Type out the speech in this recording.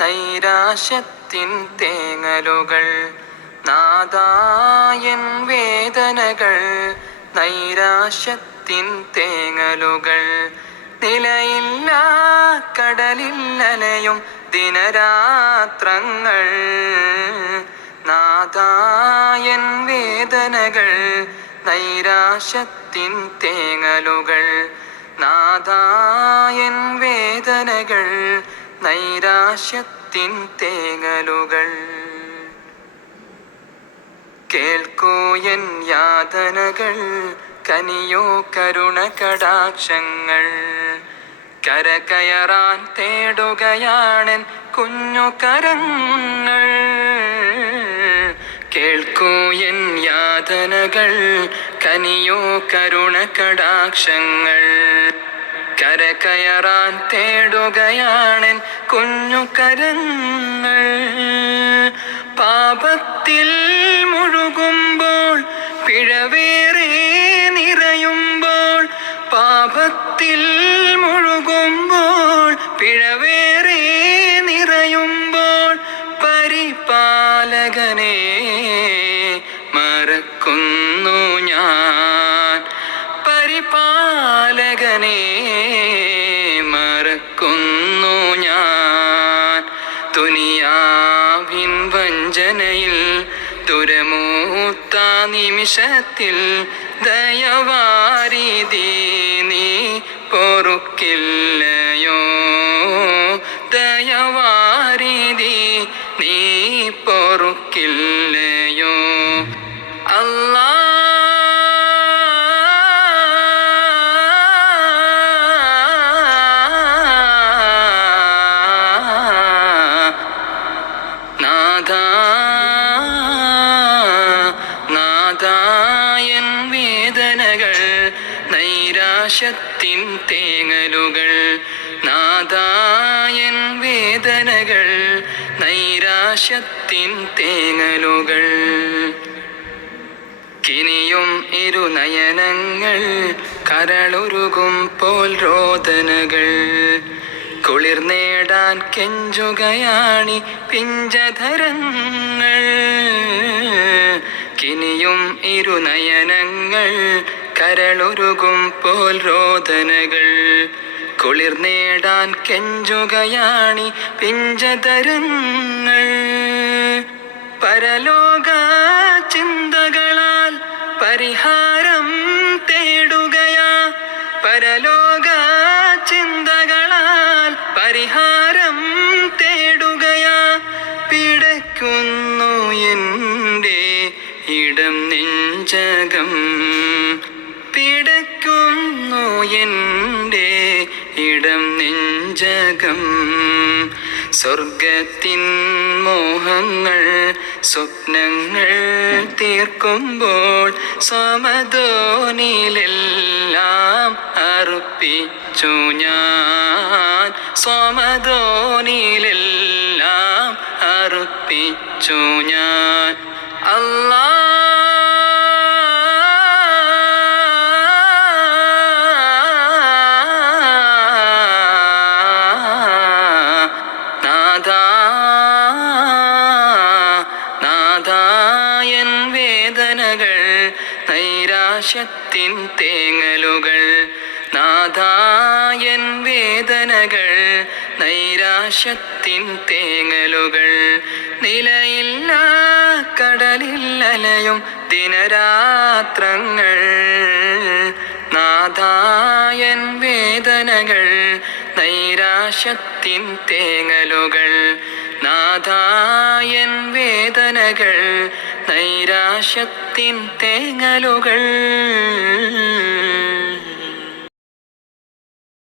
നൈരാശ്യത്തിൻ തേങ്ങലുകൾ. നാദായൻ വേദനകൾ നൈരാശ്യത്തിൻ തേങ്ങലുകൾ. നിലയില്ല കടലില്ലലയും ദിനരാത്രങ്ങൾ. നാദായൻ വേദനകൾ നൈരാശത്തിൻ തേങ്ങലുകൾ. നാദായൻ വേദനകൾ നൈരാശ്യത്തിൻ തേങ്ങലുകൾ. കേൾക്കൂ എൻ യാതനകൾ കനിയോ കരുണ കടാക്ഷങ്ങൾ. കരകയറാൻ തേടുകയാണൻ കുഞ്ഞു കരങ്ങൾ. കേൾക്കൂ എൻ യാതനകൾ കനിയോ കരുണ കടാക്ഷങ്ങൾ. കരകയറാൻ തേടുകയാണെൻ കുഞ്ഞു കരങ്ങൾ. പാപത്തിൽ മുഴുകുമ്പോൾ പിഴവേറെ നിറയുമ്പോൾ പാപത്തിൽ മുഴുകുമ്പോൾ പിഴവേറെ മറക്കുന്നു ഞാൻ. പരിപാലകനെ മറക്കുന്നു ഞാൻ. തുനിയാവിൻ വഞ്ചനയിൽ തുരമൂത്ത നിമിഷത്തിൽ ദയവാരി നീ പൊറുക്കില്ലയോ? ദയവാരിതി നീ പൊറുക്കില്ലയോ? നാഥായൻ വേദനകൾ നൈരാശത്തിൻ തേങ്ങലുകൾ. നാദായൻ വേദനകൾ നൈരാശത്തിൻ തേങ്ങലുകൾ. കിനിയും ഇരുനയനങ്ങൾ കരളുരുകും പോൽ രോദനകൾ. കുളിർ നേടാൻ കെഞ്ചുകയാണി പിഞ്ചധരങ്ങൾ. കിനിയും ഇരുനയനങ്ങൾ കരളുരുകും പോൽ രോദനകൾ. കുളിർ നേടാൻ കെഞ്ചുകയാണി പിഞ്ചധരങ്ങൾ. പരലോക പരിഹാരം തേടുകയാ. പിടയ്ക്കുന്നു എന്റെ ഇടം നെഞ്ചകം. പിടയ്ക്കുന്നു എന്റെ ഇടം നെഞ്ചകം. സ്വർഗത്തിൻ മോഹങ്ങൾ സ്വപ്നങ്ങൾ തീർക്കുമ്പോൾ സമതോനിലെല്ലാം അർപ്പിച്ചു ഞാൻ. സമതോനിലെല്ലാം അർപ്പിച്ചു ഞാൻ. അല്ലാ വേദനകൾ തേങ്ങലുകൾ. നാഥായൻ വേദനകൾ നൈരാശത്തിൻ തേങ്ങലുകൾ. നിലയില്ല കടലില്ലലയും ദിനരാത്രങ്ങൾ. നാഥായൻ വേദനകൾ നൈരാശത്തിൻ തേങ്ങലുകൾ. നാഥായൻ വേദനകൾ നൈരാശത്തിൻ തേങ്ങലുകൾ.